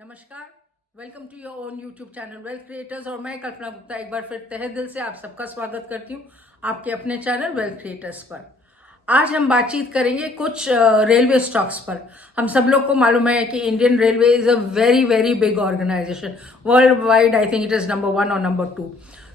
नमस्कार, welcome to your own YouTube channel wealth creators. और मैं कल्पना गुप्ता एक बार फिर तहे दिल से आप सबका स्वागत करती हूँ आपके अपने चैनल वेल्थ क्रिएटर्स पर। आज हम बातचीत करेंगे कुछ रेलवे स्टॉक्स पर। हम सब लोग को मालूम है कि Indian railway is a very very big organisation. World wide I think it is number 1 और नंबर 2।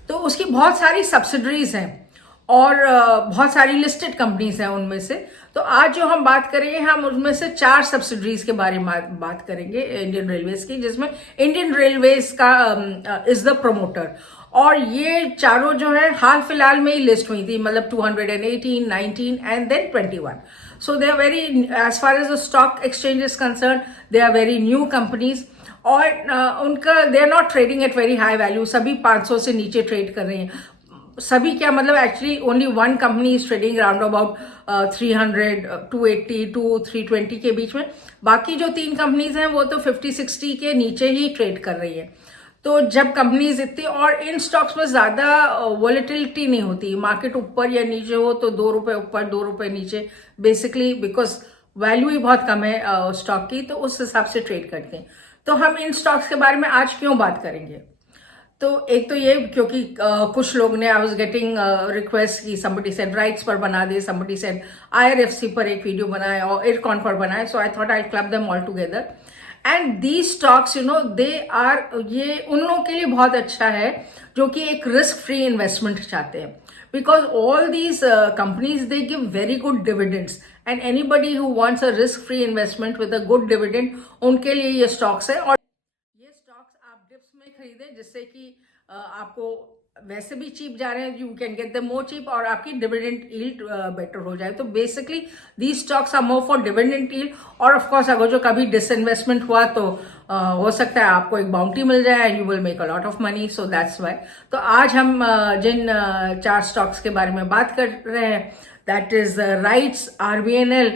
तो उसकी बहुत सारी सब्सिडरीज हैं और बहुत सारी लिस्टेड कंपनीज हैं उनमें से। तो आज जो हम बात करेंगे, हम उनमें से 4 सब्सिडरीज के बारे में बात करेंगे इंडियन रेलवेज की, जिसमें इंडियन रेलवेज का इज द प्रमोटर। और ये चारों जो है हाल फिलहाल में ही लिस्ट हुई थी, मतलब 218, 19 and then 21। So they are very, as far as the stock exchange is concern, they are very new companies. और उनका they are not trading at very high value, सभी 500 से नीचे ट्रेड कर रहे हैं। सभी क्या मतलब, actually only one company is trading around about 300, 280 to 320 के बीच में। बाकी जो 3 कंपनीज हैं वो तो 50-60 के नीचे ही ट्रेड कर रही है। तो जब कंपनीज इतनी, और इन स्टॉक्स में ज्यादा वॉलेटिलिटी नहीं होती, मार्केट ऊपर या नीचे हो तो 2 रुपए ऊपर 2 रुपए नीचे, बेसिकली बिकॉज वैल्यू ही बहुत कम है स्टॉक की, तो उस हिसाब से ट्रेड करते हैं। तो हम इन स्टॉक्स के बारे में आज क्यों बात करेंगे, तो एक तो ये क्योंकि कुछ लोग ने, आई वाज गेटिंग रिक्वेस्ट की somebody said राइट्स पर बना दे, somebody said IRFC पर एक वीडियो बनाए और इरकॉन पर बनाए। So I thought I club them all together. And these stocks, you know, they are, ये उन लोगों के लिए बहुत अच्छा है जो कि एक रिस्क फ्री इन्वेस्टमेंट चाहते हैं, because all these companies they give very good dividends, and anybody who wants a risk free investment with a good dividend, उनके लिए ये स्टॉक्स है। और ये स्टॉक्स आप डिप्स में खरीदें, जिससे कि आपको वैसे भी चीप जा रहे हैं, you can get the more cheap, और आपकी डिविडेंड यील्ड बेटर हो जाए। तो basically these stocks are more for dividend yield. और ऑफ कोर्स अगर जो कभी डिसइन्वेस्टमेंट हुआ तो हो सकता है आपको एक बाउंटी मिल जाए and you will make a lot of money. So that's why. तो आज हम जिन 4 स्टॉक्स के बारे में बात कर रहे हैं, that is rights, RVNL,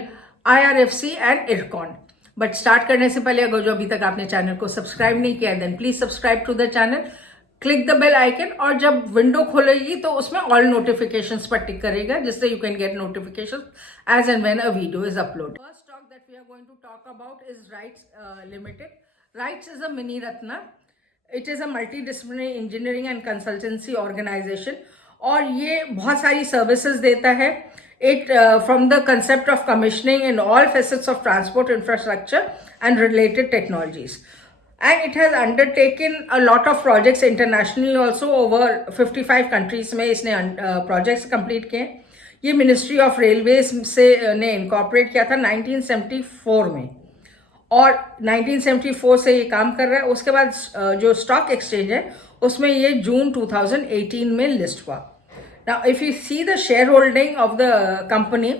IRFC and IRCON. But start करने से पहले, अगर जो अभी तक आपने चैनल को सब्सक्राइब नहीं किया, then please subscribe to the channel, click the bell icon, और जब विंडो खोलेगी तो उसमें ऑल नोटिफिकेशंस पर टिक करेगा, जिससे you can get notifications as and when a video is upload. First stock that we are going to talk about is RITES limited. RITES is a mini Ratna. It is a multidisciplinary engineering and consultancy organisation, और ये बहुत सारी services देता है। It from the concept of commissioning in all facets of transport infrastructure and related technologies, and it has undertaken a lot of projects internationally also, over 55 countries में इसने projects complete किए। ये मिनिस्ट्री ऑफ रेलवेज से ने incorporate किया था 1974 में, और 1974 से ये काम कर रहा है। उसके बाद जो स्टॉक एक्सचेंज है उसमें ये जून 2018 में लिस्ट हुआ। Now, if you see the shareholding of the company,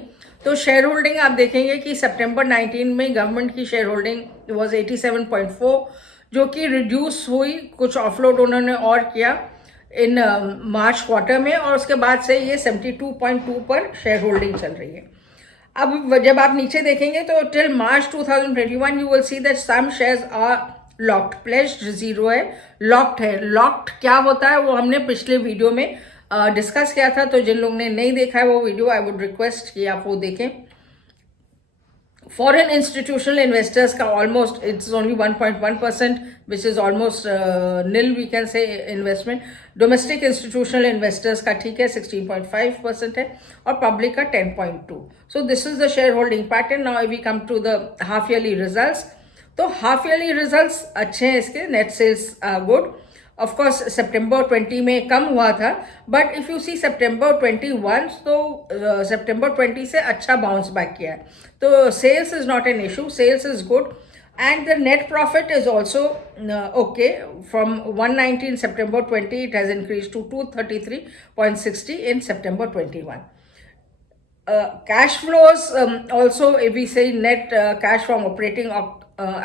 तो शेयर होल्डिंग आप देखेंगे कि सितंबर 19 में गवर्नमेंट की शेयर होल्डिंग वॉज 87.4, जो कि रिड्यूस हुई, कुछ ऑफलोड उन्होंने और किया इन मार्च क्वार्टर में, और उसके बाद से ये 72.2 पर शेयर होल्डिंग चल रही है। अब जब आप नीचे देखेंगे तो till March 2021 you will see that some shares are locked, pledged zero है, लॉक्ड है। लॉक्ड क्या होता है वो हमने पिछले वीडियो में डिस्कस किया था, तो जिन लोगों ने नहीं देखा है वो वीडियो, आई वुड रिक्वेस्ट कि आप वो देखें। फॉरेन इंस्टीट्यूशनल इन्वेस्टर्स का almost it's only 1.1%, which is almost nil we can say investment. Domestic institutional investors का ठीक है 16.5% है, और पब्लिक का 10.2। So this is the share holding pattern. Now we come to the half yearly results. तो half yearly results अच्छे हैं इसके, net sales good. Of course सितंबर 20 में कम हुआ था, बट इफ यू सी सितंबर 21, तो सितंबर 20 से अच्छा बाउंस बैक किया है। तो sales is not an issue, sales is good, and the net profit is also okay. From 190 in September 20, it has increased to 233.60 in September 21. Cash flows also, if we say net cash from operating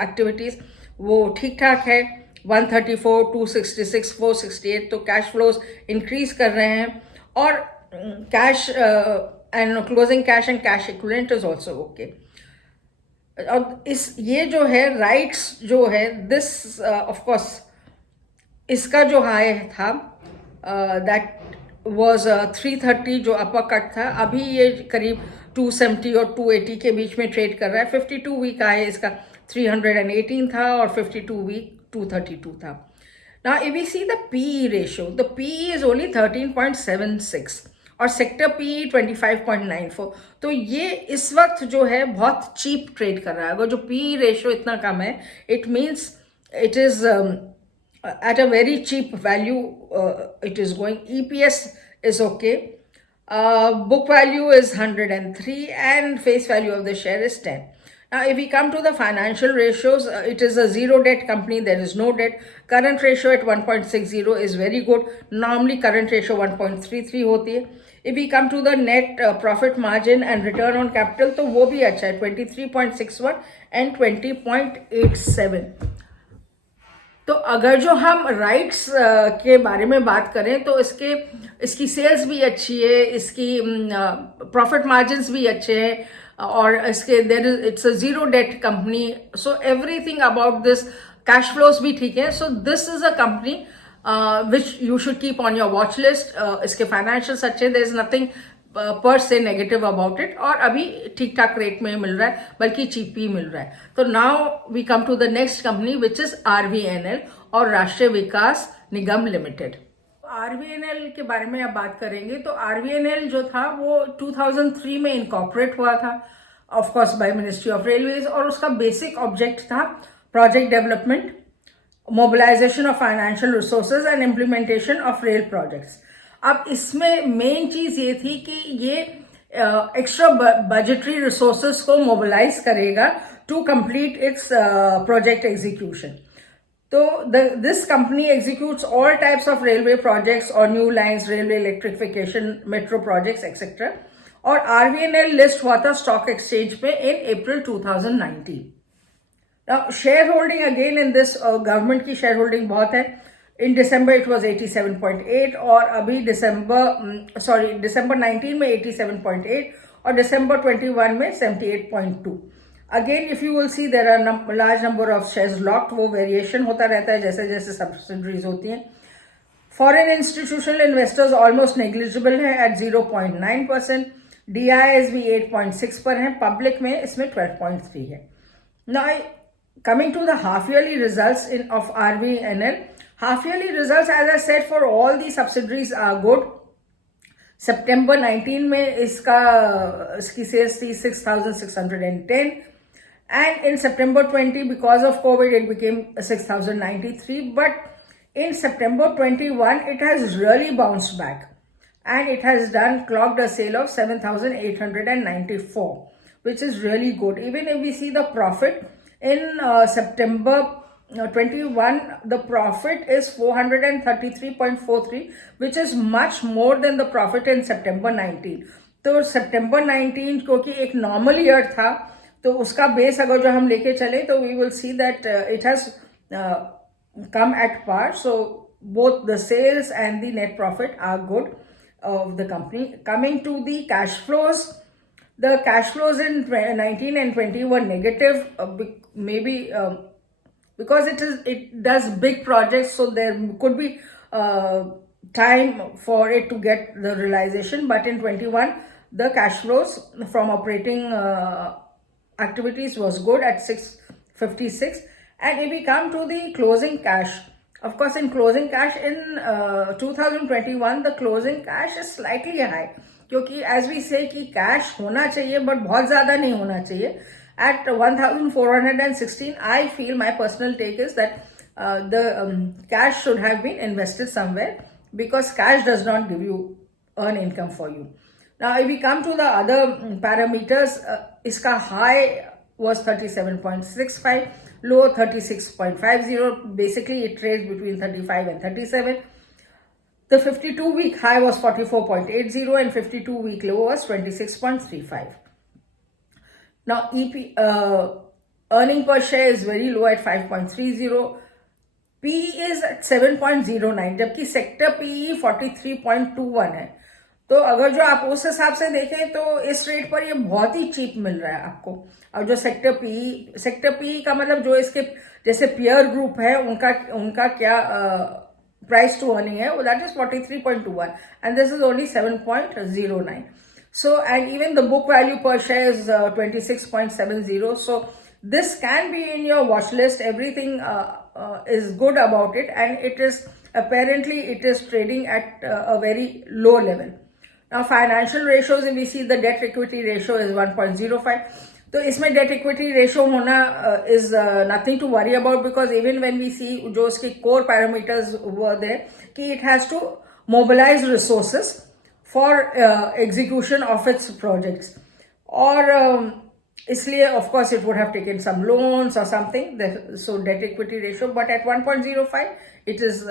activities, वो ठीक ठाक है, 134, 266, 468। तो cash flows increase कर रहे हैं, और cash and closing cash and cash equivalent is also okay. और इस ये जो है राइट्स जो है, दिस ऑफ कोर्स इसका जो हाई था दैट वाज 330, जो अपर कट था, अभी ये करीब 270 और 280 के बीच में ट्रेड कर रहा है। 52 वीक हाई इसका 318 था और 52 वीक 232 था. Now, if we see the PE ratio, the PE is only 13.76 और सेक्टर PE 25.94. तो ये इस वक्त जो है बहुत चीप ट्रेड कर रहा है. अगर जो PE रेशियो इतना कम है, it means it is at a very cheap value. It is going. EPS is okay. Book value is 103 and face value of the share is 10. Now, if we come to the financial ratios, it is a zero debt company. There is no debt. Current ratio at 1.60 is very good. Normally, current ratio 1.33 होती है. If we come to the net profit margin and return on capital, तो वो भी अच्छा है 23.61 and 20.87. तो अगर जो हम राइट्स के बारे में बात करें तो इसकी सेल्स भी अच्छी है, इसकी प्रॉफिट मार्जिन्स भी अच्छे हैं और इसके it's a zero debt company. So everything about this, cash flows भी ठीक है. So this is a company which you should keep on your watch list. इसके फाइनेंशियल्स अच्छे, there is nothing per se negative about it और अभी ठीक ठाक rate में मिल रहा है, बल्कि चीप ही मिल रहा है. तो now we come to the next company which is RVNL और राष्ट्रीय विकास निगम लिमिटेड. RVNL के बारे में अब बात करेंगे तो RVNL जो था वो 2003 में इनकॉर्पोरेट हुआ था, of course by ministry of railways, और उसका बेसिक ऑब्जेक्ट था project development, mobilization of financial resources and implementation of rail projects. अब इसमें मेन चीज ये थी कि ये एक्स्ट्रा बजटरी रिसोर्सेज को मोबिलाइज करेगा to complete its project execution. तो this company executes all types of railway projects और new lines, railway electrification, metro projects etcetera. और RVNL लिस्ट हुआ था स्टॉक एक्सचेंज पे इन अप्रैल 2019. Now share holding again in this, government की share holding बहुत है. इन दिसंबर it was 87.8 और अभी दिसंबर 19 में 87.8 और दिसंबर 21 में 78.2. Again if you will see there are large number of shares locked. वो वेरिएशन होता रहता है जैसे जैसे सब्सिडरीज होती हैं. Foreign institutional investors almost negligible है एट 0.9%. DIs भी 8.6 पर है. पब्लिक में इसमें 12.3 है. Now coming to the half yearly results of RVNL. Half yearly results, as I said, for all the subsidiaries are good. September 19 में इसकी sales थी 6,610 and in September 20 because of COVID it became 6,093, but in September 21 it has really bounced back and it has clocked a sale of 7,894, which is really good. Even if we see the profit in September 21, the profit is 433.43, which is much more than the profit in September 19. तो September 19 क्योंकि एक normal year था तो उसका base अगर जो हम लेके चले तो we will see that it has come at par. So both the sales and the net profit are good of the company. Coming to the cash flows, the cash flows in 19 and 20 were negative, maybe because it does big projects, so there could be time for it to get the realization. But in 21 the cash flows from operating activities was good at 656. And if we come to the closing cash, of course in closing cash in 2021 the closing cash is slightly high, क्योंकि as we say कि cash होना चाहिए but बहुत ज़्यादा नहीं होना चाहिए. At 1,416, I feel, my personal take is that the cash should have been invested somewhere, because cash does not give you earn income for you. Now, if we come to the other parameters, iska high was 37.65, low 36.50. Basically, it trades between 35 and 37. The 52-week high was 44.80 and 52-week low was 26.35. Now, earning per share is very low at 5.30. PE is at 7.09, जबकि sector PE 43.21 है. तो अगर जो आप उस हिसाब से देखें तो इस रेट पर ये बहुत ही चीप मिल रहा है आपको. और जो सेक्टर PE का मतलब जो इसके जैसे पियर ग्रुप है उनका क्या प्राइस टू अर्निंग है, that is 43.21 and this is only 7.09. So, and even the book value per share is 26.70. So This can be in your watch list. Everything is good about it, and it is apparently it is trading at a very low level. Now financial ratios, if we see the debt equity ratio is 1.05. तो इसमें debt equity ratio होना is nothing to worry about, because even when we see जो उसके core parameters were there कि it has to mobilize resources for execution of its projects, और इसलिए of course it would have taken some loans or something, so debt equity ratio, but at 1.05 it is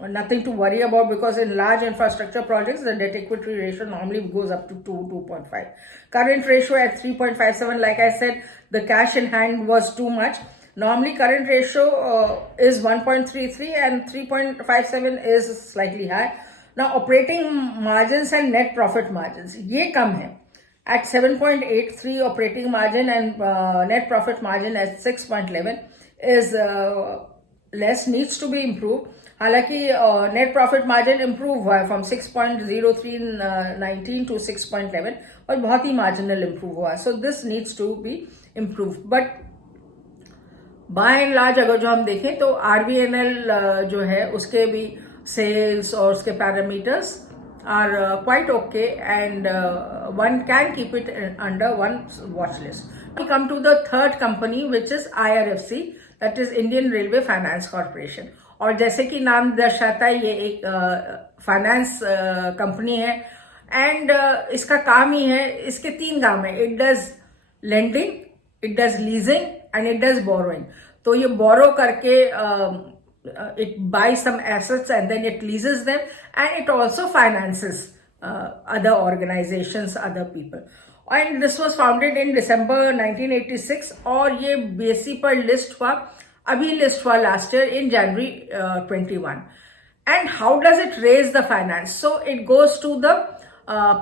nothing to worry about, because in large infrastructure projects the debt equity ratio normally goes up to 2.5. Current ratio at 3.57. Like I said, the cash in hand was too much. Normally current ratio is 1.33 and 3.57 is slightly high. Now operating margins and net profit margins, ये कम है. At 7.83 operating margin and net profit margin at 6.11 is less, needs to be improved. हालांकि net profit margin improve हुआ है from 6.03 in 19 to 6.11, और बहुत ही marginal improve हुआ है. So this needs to be improve. But by and large अगर जो हम देखें तो RVNL जो है उसके भी सेल्स और उसके parameters are quite okay, and one can keep it under one's watch list. We come to the third company, which is IRFC, that is Indian Railway Finance Corporation. और जैसे कि नाम दर्शाता है ये एक फाइनेंस कंपनी है, एंड इसका काम ही है, इसके 3 काम है. It does lending, it does leasing and it does borrowing. तो ये बोरो करके it buys some assets and then it leases them, and it also finances other organizations, other people. And this was founded in December 1986, और ये BSE पर list हुआ, अभी list हुआ last year in January 21. And how does it raise the finance? So it goes to the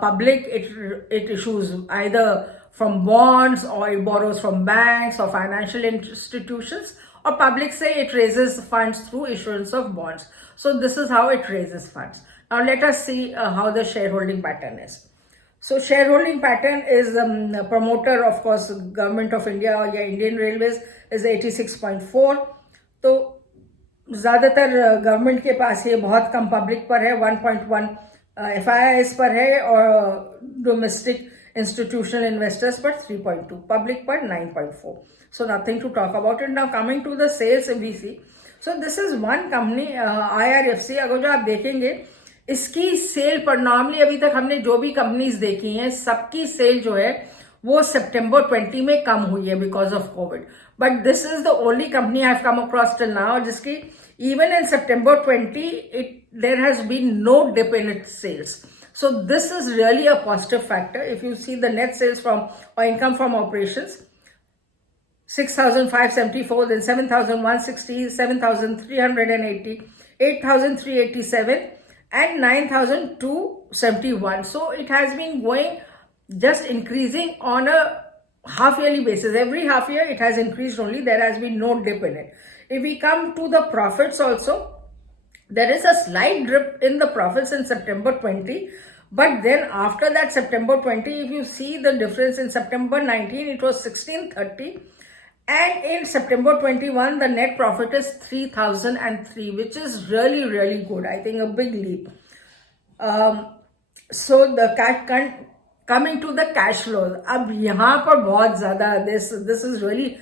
public, it issues either from bonds, or it borrows from banks or financial institutions, or public say it raises funds through issuance of bonds. So this is how it raises funds. Now let us see how the shareholding pattern is. So shareholding pattern is promoter, of course, Government of India or Indian Railways is 86.4. तो ज़्यादातर government के पास ये बहुत कम public पर है, 1.1 FIIs पर है, और डोमेस्टिक institutional investors पर 3.2, public पर 9.4. So nothing to talk about it. Now coming to the sales we see. So this is one company, IRFC. अगर जो आप देखेंगे इसकी सेल पर, नॉर्मली अभी तक हमने जो भी कंपनीज देखी हैं सबकी सेल जो है वो सितंबर 20 में कम हुई है because of Covid. But this is the only company I have come across till now जिसकी even in September 20 there has been no dip in its sales. So this is really a positive factor. If you see the net sales from or income from operations, 6,574, then 7,160, 7,380, 8,387, and 9,271. So it has been going, just increasing on a half yearly basis. Every half year it has increased only. There has been no dip in it. If we come to the profits also, there is a slight dip in the profits in September 20, but then after that September 20, if you see the difference in September 19, it was 1630, and in September 21, the net profit is 3,003, which is really, really good. I think a big leap. So the cash, coming to the cash flows, अब यहाँ पर बहुत ज़्यादा this is really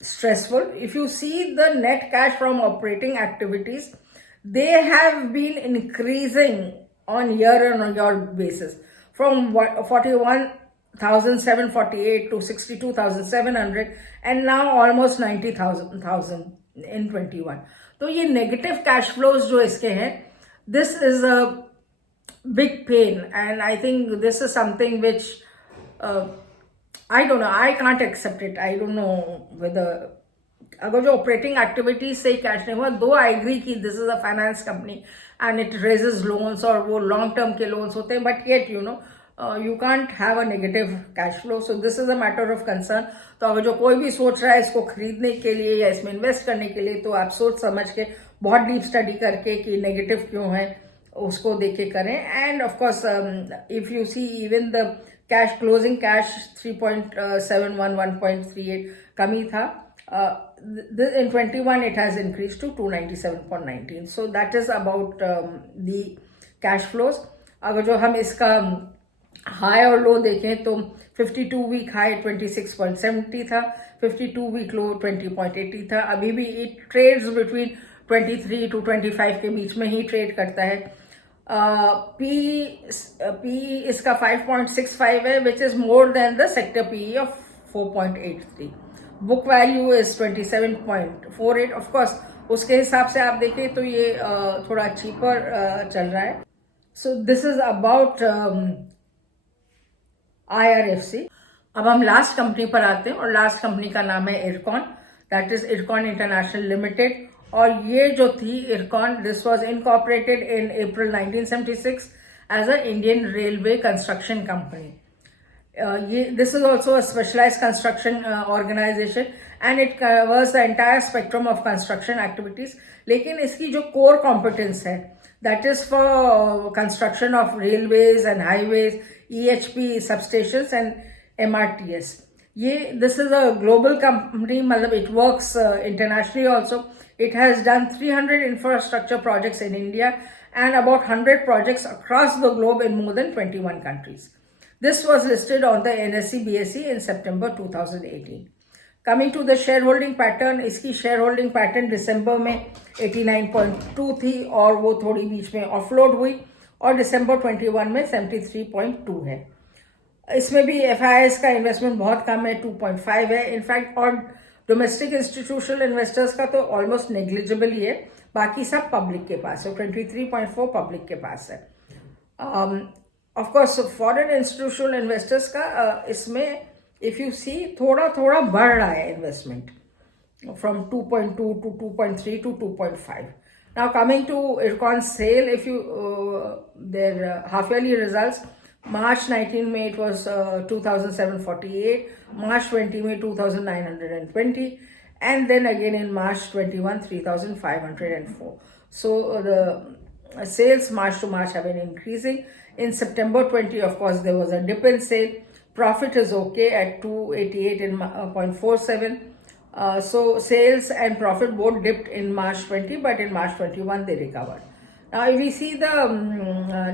stressful. If you see the net cash from operating activities, they have been increasing on year-on-year basis from 41,748 to 62,700, and now almost 90,000 in 21. तो ये negative cash flows जो इसके हैं, this is a big pain, and I think this is something which I don't know, I can't accept it. I don't know whether अगर जो operating activities से cash नहीं हुआ, दो आई एग्री कि this is a finance company and it raises loans और वो long term के लोन्स होते हैं, but yet you know you can't have a negative cash flow. So this is a matter of concern. तो अगर जो कोई भी सोच रहा है इसको खरीदने के लिए या इसमें इन्वेस्ट करने के लिए, तो आप सोच समझ के बहुत डीप स्टडी करके कि नेगेटिव क्यों है उसको देख के करें. And of course if you see even the cash closing cash 3.71 1.38 कमी था. In 21 it has increased to 297.19. So that is about the cash flows. अगर जो हम इसका हाई और लो देखें तो 52 वीक हाई 26.70 था, 52 वीक लो 20.80 था. अभी भी इट ट्रेड्स बिटवीन 23 to 25 के बीच में ही ट्रेड करता है. पी इसका 5.65 है, which is more than the sector P of 4.83. Book value is 27.48. Of course उसके हिसाब से आप देखें तो ये थोड़ा चीपर चल रहा है. So this is about IRFC. अब हम लास्ट कंपनी पर आते हैं और लास्ट कंपनी का नाम है IRCON, that is IRCON international limited. और ये जो थी IRCON, this was incorporated in April 1976 as a Indian railway construction company. This is also a specialized construction organization and it covers the entire spectrum of construction activities. लेकिन इसकी जो core competence है, that is for construction of railways and highways, EHP substations and MRTS. This is a global company, मतलब it works internationally also. It has done 300 infrastructure projects in India and about 100 projects across the globe in more than 21 countries. This was listed on the NSE BSE in September 2018. Coming to the shareholding pattern, इसकी shareholding pattern दिसंबर में 89.2 थी और वो थोड़ी बीच में offload हुई और दिसंबर 21 में 73.2 है. इसमें भी FIIs का इन्वेस्टमेंट बहुत कम है, 2.5 है इनफैक्ट. और डोमेस्टिक इंस्टीट्यूशनल इन्वेस्टर्स का तो ऑलमोस्ट नेग्लिजिबल ही है, बाकी सब पब्लिक के पास है. 23.4 पब्लिक के पास है. Of course foreign institutional investors का इसमें इफ यू सी थोड़ा थोड़ा बढ़ रहा है investment from 2.2 to 2.3 to 2.5. Now coming to IRCON sale, if you their half yearly results, March 19 में it was 2,748, March 20 में 2,920, and then again in March 21 3,504. So the sales March to March have been increasing. In September 20, of course, there was a dip in sale. Profit is okay at 288 in 0.47. So sales and profit both dipped in March 20, but in March 21 they recovered. Now if we see the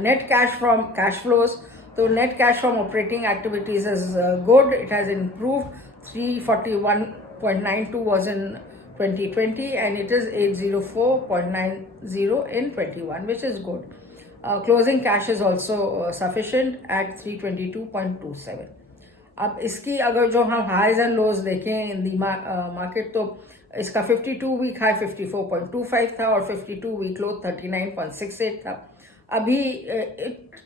net cash from cash flows, so net cash from operating activities is good. It has improved. 341.92 was in 2020 and it is 804.90 in 21, which is good. Closing cash is also sufficient at 322.27. अब इसकी अगर जो हम highs and lows देखें इन दी market तो इसका 52 week high 54.25 था और 52 वीक लो 39.68 था. अभी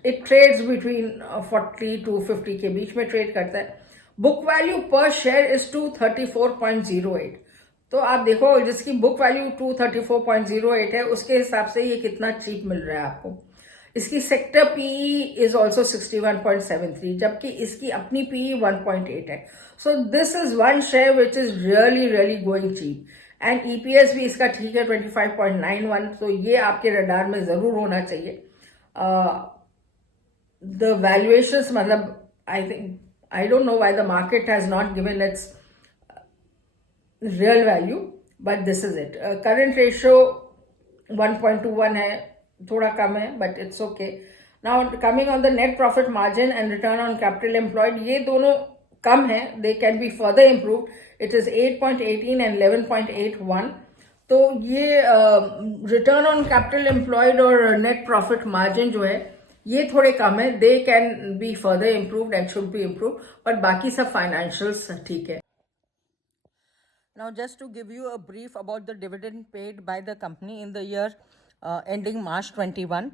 इट ट्रेड्स बिटवीन 40 to 50 के बीच में ट्रेड करता है. बुक वैल्यू पर शेयर इज 234.08. तो आप देखो जिसकी बुक वैल्यू 234.08 है उसके हिसाब से ये कितना चीप मिल रहा है आपको. इसकी सेक्टर पीई इज ऑल्सो 61.73 जबकि इसकी अपनी पीई 1.8 है. So this is one share which is really going cheap. And EPS भी इसका ठीक है 25.91. तो ये आपके रडार में जरूर होना चाहिए. द वैल्यूएशंस मतलब I don't know why the market has not given it's real value, but this is it. Current ratio 1.21 है, थोड़ा कम है but it's okay. Now coming on the net profit margin and return on capital employed, ये दोनों कम है, they can be further improved. It is 8.18 and 11.81. तो ये return on capital employed और net profit margin जो है ये थोड़े कम है. They can be further improved and should be improved, but बाकी सब फाइनेंशियल्स ठीक है. Now just to give you a brief about the dividend paid by the company in the year ending March 21.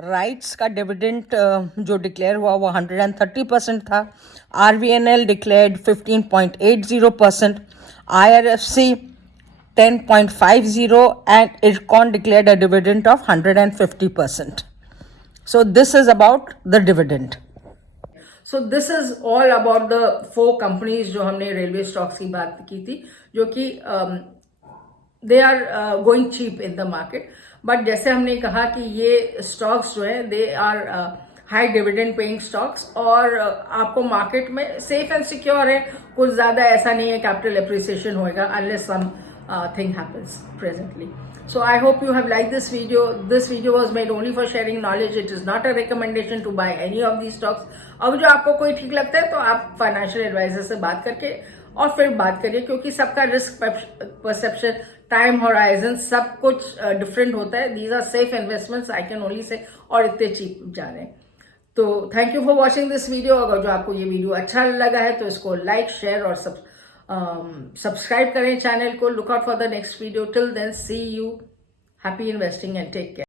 Rights का dividend जो declare हुआ वो 130% था. RVNL declared 15.80%, IRFC 10.50 and IRCON declared a dividend of 150%. So this is about the dividend. So this is all about the 4 companies जो हमने railway stocks की बात की थी जो कि they are going cheap in the market. But जैसे हमने कहा कि ये स्टॉक्स जो है they are high dividend paying stocks, और आपको मार्केट में सेफ एंड सिक्योर है, कुछ ज्यादा ऐसा नहीं है कैपिटल एप्रिसिएशन होएगा unless some thing happens presently. So I hope you have liked this video. This video was made only for sharing knowledge. It is not a recommendation to buy any of these stocks. अब जो आपको कोई ठीक लगता है तो आप financial adviser से बात करके और फिर बात करिए, क्योंकि सबका रिस्क परसेप्शन, टाइम होराइजन सब कुछ डिफरेंट होता है. These are safe investments I can only say, और इतने चीप जा रहे हैं. तो thank you for watching this video. अगर जो आपको ये वीडियो अच्छा लगा है तो इसको लाइक, शेयर और सब्सक्राइब करें चैनल को. Look out for the next video. Till then see you. Happy investing and take care.